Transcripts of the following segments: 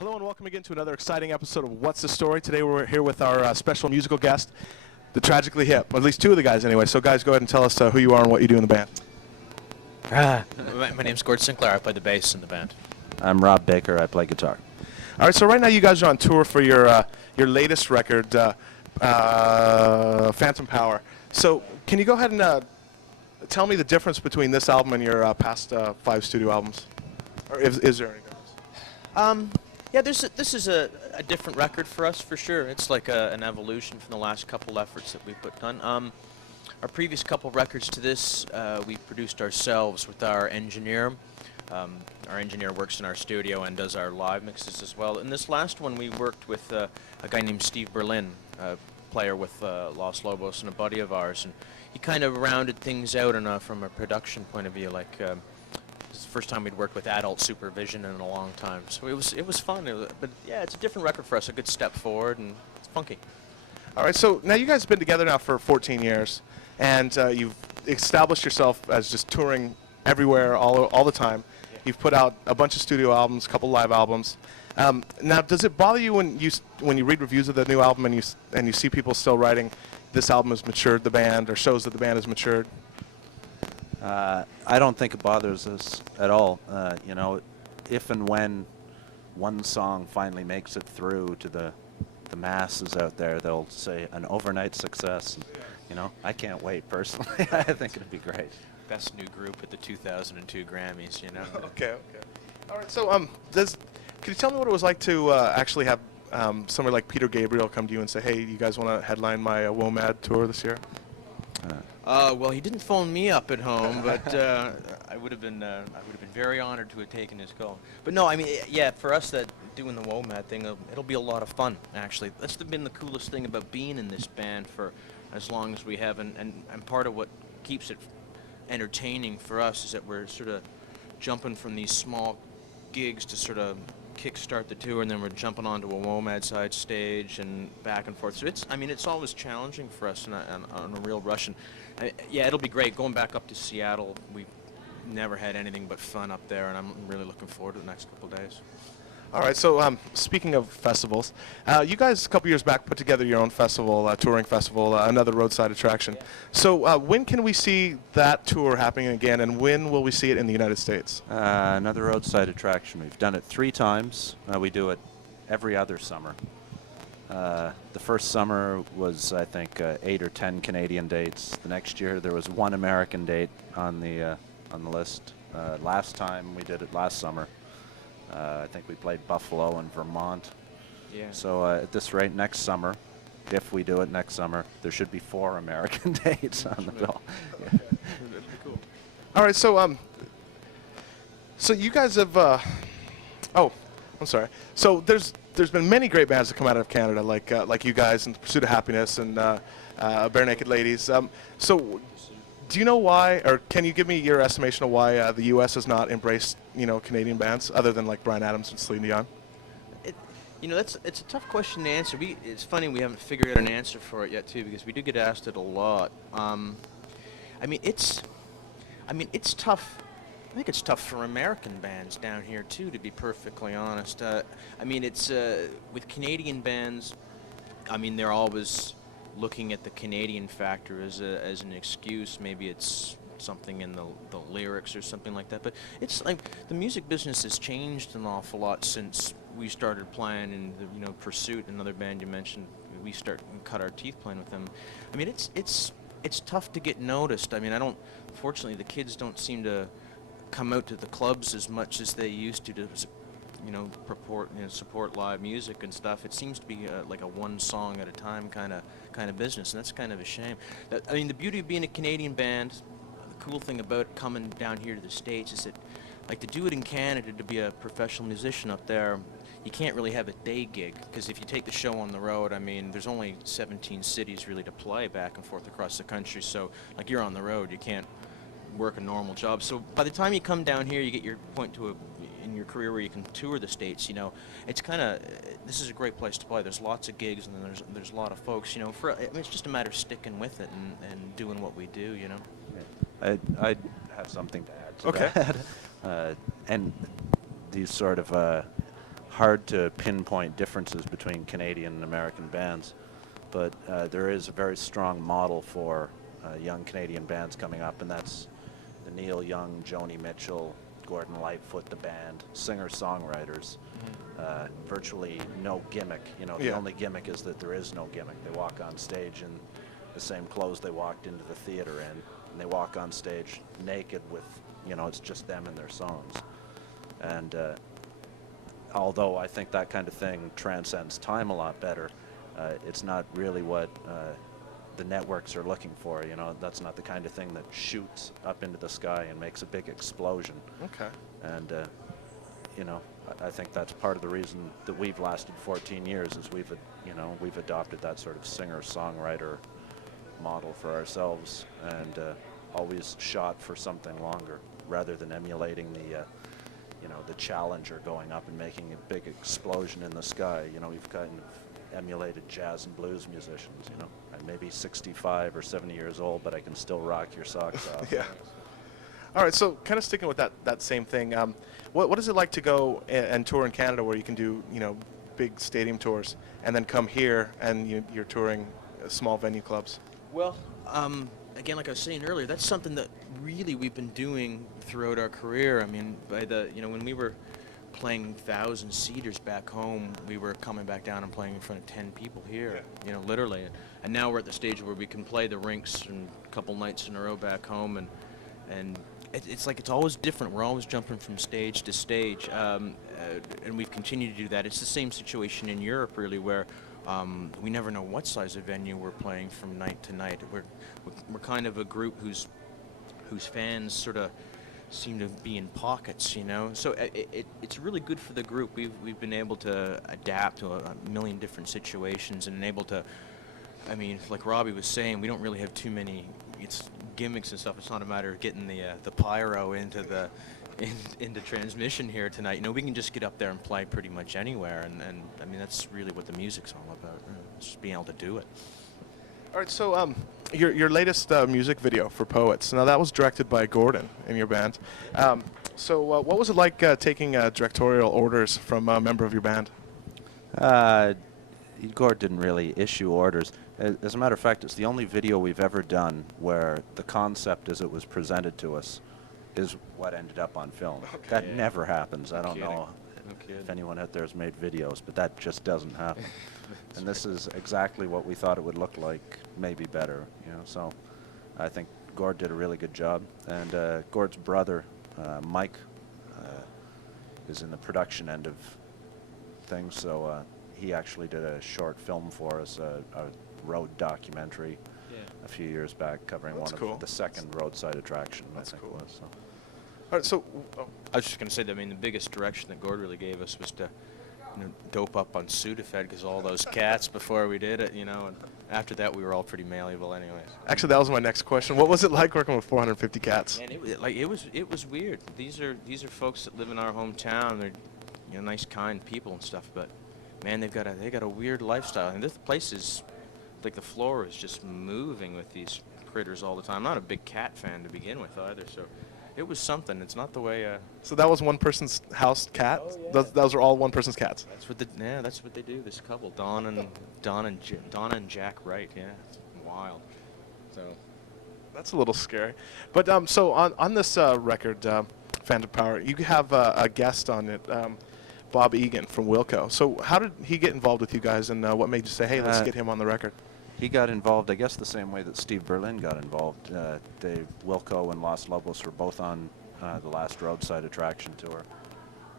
Hello and welcome again to another exciting episode of What's the Story. Today we're here with our special musical guest, the Tragically Hip, or at least two of the guys anyway. So guys, go ahead and tell us who you are and what you do in the band. My name's Gord Sinclair. I play the bass in the band. I'm Rob Baker. I play guitar. All right, so right now you guys are on tour for your latest record, Phantom Power. So can you go ahead and tell me the difference between this album and your past 5 studio albums? Or is there any difference? Yeah, this is a different record for us, for sure. It's like an evolution from the last couple efforts that we put done. Our previous couple records to this, we produced ourselves with our engineer. Our engineer works in our studio and does our live mixes as well. In this last one, we worked with a guy named Steve Berlin, a player with Los Lobos and a buddy of ours, and he kind of rounded things out from a production point of view. Like, it's the first time we'd worked with adult supervision in a long time, so it was fun. But yeah, it's a different record for us, a good step forward, and it's funky. All right, so now you guys have been together now for 14 years, and you've established yourself as just touring everywhere all the time. Yeah. You've put out a bunch of studio albums, a couple live albums. Now, does it bother you when you read reviews of the new album and you see people still writing, this album has matured the band, or shows that the band has matured? I don't think it bothers us at all. You know, if and when one song finally makes it through to the masses out there, they'll say an overnight success. You know, I can't wait personally. I think it'd be great. Best new group at the 2002 Grammys, you know. Okay. All right. So, can you tell me what it was like to actually have somebody like Peter Gabriel come to you and say, "Hey, you guys want to headline my WOMAD tour this year?" Well, he didn't phone me up at home, but I would have been very honored to have taken his call. But no, I mean, yeah, for us, that doing the WOMAD thing, it'll be a lot of fun. Actually, that's been the coolest thing about being in this band for as long as we have, and part of what keeps it entertaining for us is that we're sort of jumping from these small gigs to sort of kickstart the tour, and then we're jumping onto a WOMAD side stage and back and forth. So it's always challenging for us on a real rush. And yeah, it'll be great going back up to Seattle. We've never had anything but fun up there, and I'm really looking forward to the next couple of days. All right. So speaking of festivals, you guys a couple years back put together your own festival, touring festival, another roadside attraction. Yeah. So when can we see that tour happening again, and when will we see it in the United States? Another roadside attraction. We've done it 3 times. We do it every other summer. The first summer was, I think, 8 or 10 Canadian dates. The next year there was 1 American date on the list. Last time we did it last summer. I think we played Buffalo and Vermont. Yeah. So at this rate, next summer, if we do it next summer, there should be 4 American dates on the bill. Yeah. That'd be cool. All right, so so you guys have. Oh, I'm sorry. So there's been many great bands that come out of Canada, like you guys, in Pursuit of Happiness and Bare Naked Ladies. So. Do you know why, or can you give me your estimation of why the U.S. has not embraced, Canadian bands other than like Bryan Adams and Celine Dion? It's a tough question to answer. It's funny we haven't figured out an answer for it yet too, because we do get asked it a lot. It's tough. I think it's tough for American bands down here too, to be perfectly honest. It's with Canadian bands. They're always looking at the Canadian factor as an excuse. Maybe it's something in the lyrics or something like that. But it's like the music business has changed an awful lot since we started playing in the Pursuit, another band you mentioned. We cut our teeth playing with them. It's tough to get noticed. Fortunately, the kids don't seem to come out to the clubs as much as they used to support live music and stuff. It seems to be like a one song at a time kind of business, and that's kind of a shame. The beauty of being a Canadian band, the cool thing about coming down here to the States is that, like, to do it in Canada, to be a professional musician up there, you can't really have a day gig, because if you take the show on the road, there's only 17 cities really to play back and forth across the country. So, like, you're on the road, you can't work a normal job. So by the time you come down here, you get your point in your career where you can tour the States. It's this is a great place to play. There's lots of gigs, and then there's a lot of folks. It's just a matter of sticking with it and doing what we do. I'd have something to add to that. And these sort of hard to pinpoint differences between Canadian and American bands, but there is a very strong model for young Canadian bands coming up, and that's the Neil Young, Joni Mitchell, Gordon Lightfoot, the band, singer-songwriters. Virtually no gimmick. You know, the only gimmick is that there is no gimmick. They walk on stage in the same clothes they walked into the theater in, and they walk on stage naked with, you know, it's just them and their songs. And although I think that kind of thing transcends time a lot better, it's not really what the networks are looking for. You know, that's not the kind of thing that shoots up into the sky and makes a big explosion. Okay. And you know, I think that's part of the reason that we've lasted 14 years is we've adopted that sort of singer-songwriter model for ourselves, and always shot for something longer rather than emulating the the Challenger going up and making a big explosion in the sky. You know, we've kind of emulated jazz and blues musicians. You know, I may be 65 or 70 years old, but I can still rock your socks off. Yeah. All right, so kind of sticking with that same thing, what is it like to go and tour in Canada where you can do, you know, big stadium tours, and then come here and you're touring small venue clubs? Well, again, like I was saying earlier, that's something that really we've been doing throughout our career. I mean, when we were playing 1,000-seaters back home, we were coming back down and playing in front of 10 people here, you know, literally. And now we're at the stage where we can play the rinks and a couple nights in a row back home, and it's like it's always different. We're always jumping from stage to stage, and we've continued to do that. It's the same situation in Europe, really, where we never know what size of venue we're playing from night to night. We're kind of a group whose fans sort of seem to be in pockets, you know. So it's really good for the group. We've been able to adapt to a million different situations and able to. I mean, like Robbie was saying, we don't really have too many gimmicks and stuff. It's not a matter of getting the pyro into into transmission here tonight. You know, we can just get up there and play pretty much anywhere, and I mean, that's really what the music's all about. Just being able to do it. All right, so your latest music video for Poets. Now that was directed by Gordon in your band. So what was it like taking directorial orders from a member of your band? Gord didn't really issue orders. As a matter of fact, it's the only video we've ever done where the concept as it was presented to us is what ended up on film. Okay. That never happens. I don't know if anyone out there has made videos, but that just doesn't happen. And this is exactly what we thought it would look like, maybe better. You know, so I think Gord did a really good job. And Gord's brother, Mike, is in the production end of things, so he actually did a short film for us, a road documentary a few years back covering the second roadside attraction. That's cool. It was, so. All right, so I was just going to say that, I mean, the biggest direction that Gord really gave us was to, you know, dope up on Sudafed because all those cats before we did it, you know, and after that we were all pretty malleable anyways. Actually, that was my next question. What was it like working with 450 cats? Man, it was weird. These are folks that live in our hometown. They're, you know, nice, kind people and stuff, but man, they got a weird lifestyle. And this place is like the floor is just moving with these critters all the time. I'm not a big cat fan to begin with either, so it was something. It's not the way. So that was one person's house cat. Oh, yeah. Those are all one person's cats. That's what they do. This couple, Donna and Jack Wright. Yeah, it's wild. So that's a little scary. But so on this record, Phantom Power, you have a guest on it. Bob Egan from Wilco. So how did he get involved with you guys, and what made you say, hey, let's get him on the record? He got involved, I guess, the same way that Steve Berlin got involved. Wilco and Los Lobos were both on the last Roadside Attraction tour,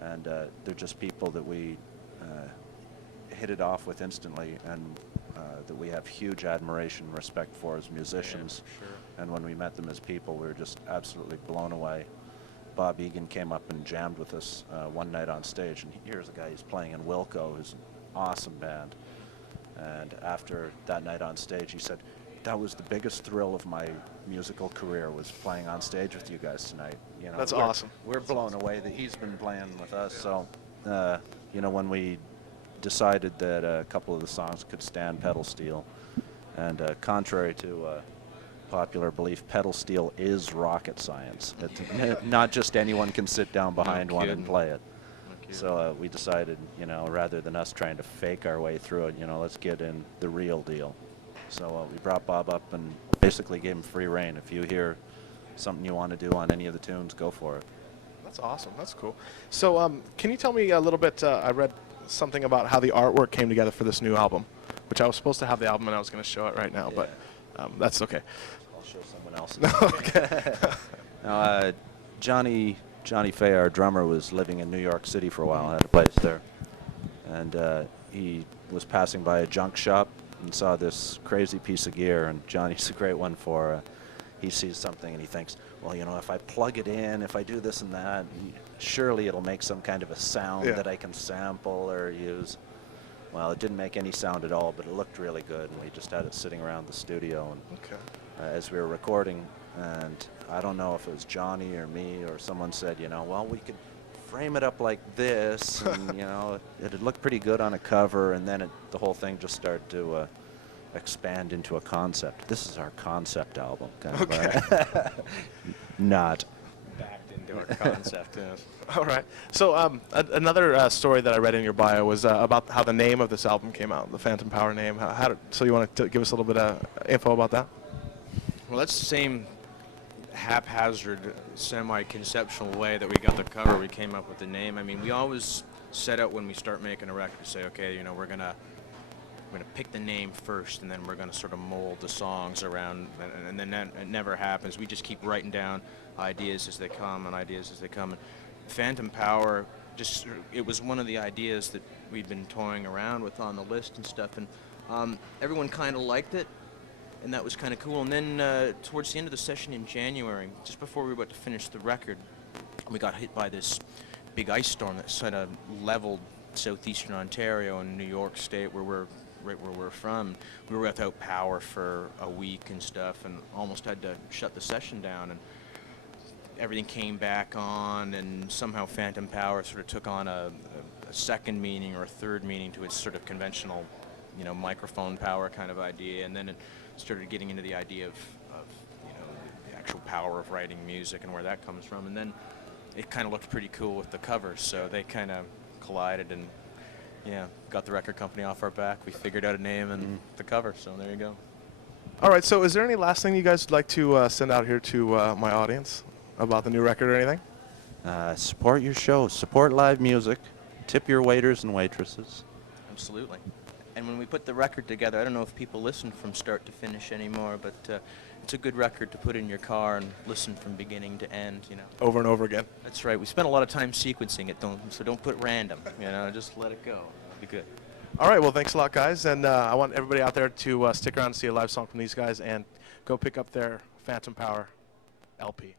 and they're just people that we hit it off with instantly, and that we have huge admiration and respect for as musicians. Yeah, for sure. And when we met them as people, we were just absolutely blown away. Bob Egan came up and jammed with us one night on stage, and here's a guy who's playing in Wilco, who's an awesome band. And after that night on stage, he said, that was the biggest thrill of my musical career, was playing on stage with you guys tonight. You know, that's awesome. We're blown away that he's been playing with us. So, you know, when we decided that a couple of the songs could stand pedal steel, and contrary to popular belief, pedal steel is rocket science. Not just anyone can sit down behind one and play it. you. So we decided, you know, rather than us trying to fake our way through it, you know, let's get in the real deal. So we brought Bob up and basically gave him free rein. If you hear something you want to do on any of the tunes, go for it. That's awesome. That's cool. So can you tell me a little bit, I read something about how the artwork came together for this new album, which I was supposed to have the album and I was going to show it right now, but that's okay. I'll show someone else. Okay. Now, Johnny Fay, our drummer, was living in New York City for a while, had a place there. And he was passing by a junk shop and saw this crazy piece of gear, and Johnny's a great one for, he sees something and he thinks, well, you know, if I plug it in, if I do this and that, surely it'll make some kind of a sound that I can sample or use. Well, it didn't make any sound at all, but it looked really good, and we just had it sitting around the studio. And as we were recording, and I don't know if it was Johnny or me or someone said, you know, well, we could frame it up like this, and you know, it'd look pretty good on a cover, and then the whole thing just started to expand into a concept. This is our concept album. Kind of, not. Backed into our concept, yes. All right. So another story that I read in your bio was about how the name of this album came out, the Phantom Power name. So you want to give us a little bit of info about that? Well, that's the same haphazard, semi-conceptual way that we got the cover. We came up with the name. I mean, we always set out when we start making a record to say, okay, you know, we're gonna pick the name first, and then we're gonna sort of mold the songs around, and then it never happens. We just keep writing down ideas as they come and ideas as they come. And Phantom Power, it was one of the ideas that we'd been toying around with on the list and stuff, and everyone kind of liked it, and that was kind of cool. And then towards the end of the session in January, just before we were about to finish the record, we got hit by this big ice storm that sort of leveled southeastern Ontario and New York State, right where we're from. We were without power for a week and stuff, and almost had to shut the session down. And everything came back on, and somehow Phantom Power sort of took on a second meaning or a third meaning to its sort of conventional, you know, microphone power kind of idea. And then it started getting into the idea of you know, the actual power of writing music and where that comes from. And then it kind of looked pretty cool with the cover, so they kind of collided and got the record company off our back. We figured out a name and the cover, so there you go. All right, so is there any last thing you guys would like to send out here to my audience about the new record or anything? Support your show, support live music, tip your waiters and waitresses. Absolutely. And when we put the record together, I don't know if people listen from start to finish anymore, but it's a good record to put in your car and listen from beginning to end, you know. Over and over again. That's right. We spent a lot of time sequencing it, so don't put random, you know, just let it go. It'll be good. All right, well, thanks a lot, guys. And I want everybody out there to stick around and see a live song from these guys and go pick up their Phantom Power LP.